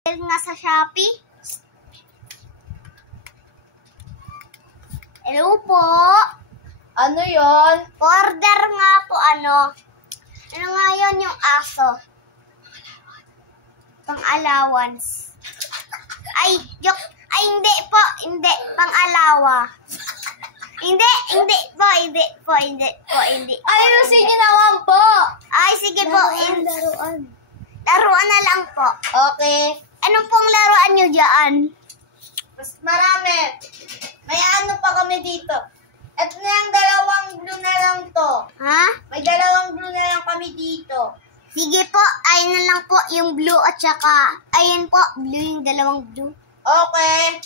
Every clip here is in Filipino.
Nga sa Shopee. Hello po. Ano yon? Order nga po ano. Ano nga yun yung aso? Pang-allowance. Ay, joke. Ay, hindi po. Hindi. Pang-alawa. Hindi po. Ayusin niyo naman po. Ay, sige po. Laruan. Laruan na lang po. Okay. Ano pong laruan nyo dyan? Mas marami. May ano pa kami dito. Ito na yung dalawang blue na lang to. Ha? May dalawang blue na lang kami dito. Sige po. Ayun na lang po yung blue at saka. Ayun po. Blue yung dalawang blue. Okay.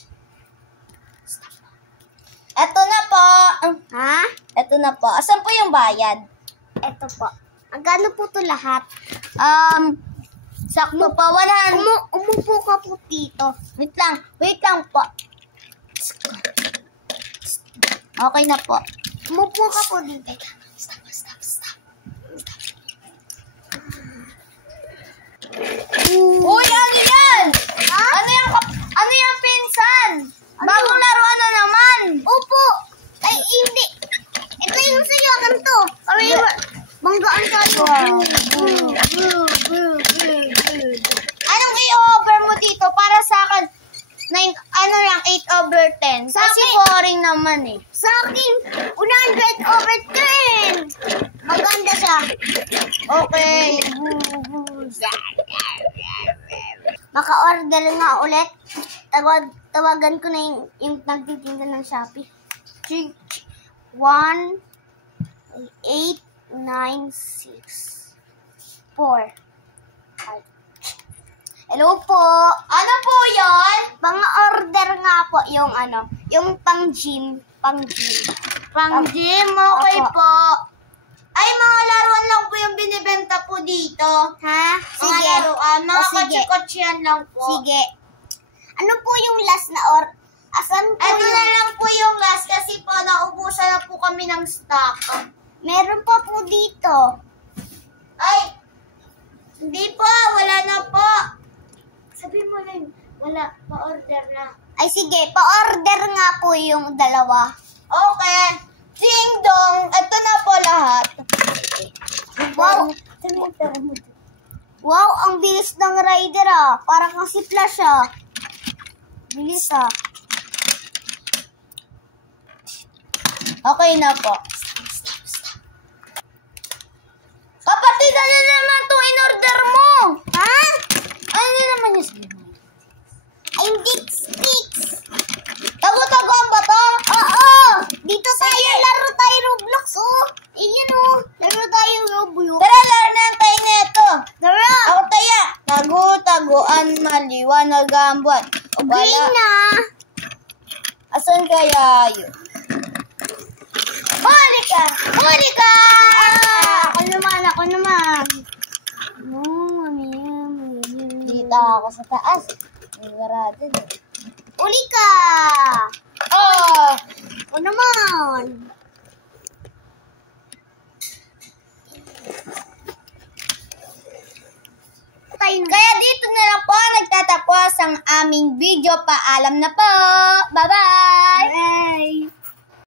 Ito na po. Ha? Ito na po. Asan po yung bayad? Ito po. Magkano po to lahat? Sakto po. 100. Umupo ka po dito. Wait lang po. Okay na po. Umupo ka po dito. Stop. Uy, ano yan? Ha? Ano yung pinsan? Ano? Bagong laruan na naman. Upo! Ay, hindi. Ito yung sa'yo. Ganito. Para banggaan tayo. Anong i-over mo dito para sa akin? 8/10. Sa Kasi akin- boring naman eh. Sa akin, 100/10. Maganda siya. Okay. Maka-order nga ulit. Tawagan ko na yung nagtitinda ng Shopee. 1-896-4. Hello po. Ano po yon? Pang-order nga po yung ano, yung pang-gym. Pang-gym. Pang-gym, okay Opo. po. Ay, mga laruan lang po yung binibenta po dito. Ha? Mga Sige. laruan, mga O, sige. kotse-kotsehan lang po. Sige. Ano po yung last na asan po Ito yung... na lang po yung last kasi po naubusan na po kami ng stock. Meron pa po dito. Ay, hindi po, wala na po. Sabihin mo lang, wala, pa-order na. Ay sige, pa-order nga po yung dalawa. Okay. Ding dong, ito na po lahat. Wow! Wow, ang bilis ng rider ah. Parang kang si Flash ah. Bilis ah. Okay na po. Kapatid, ano naman itong in-order mo? Ha? Ano naman yung sabihin mo? Ay, sticks. Tago-tagoan ba to? Oo! Dito tayo, laro tayo Roblox oh. Iyan oh, laro tayo Roblox. Tara, laro na tayo nito. Tara! Ako taya. Tago-tagoan, maliwanag ang buwan. Okay na. Asan kaya yun? Huli ka! Huli ka! Ako naman. Dito ako sa taas. Garado. Uli ka! Oh! Ako naman. Kaya dito na lang po nagtatapos ang aming video. Paalam na po. Bye-bye! Bye!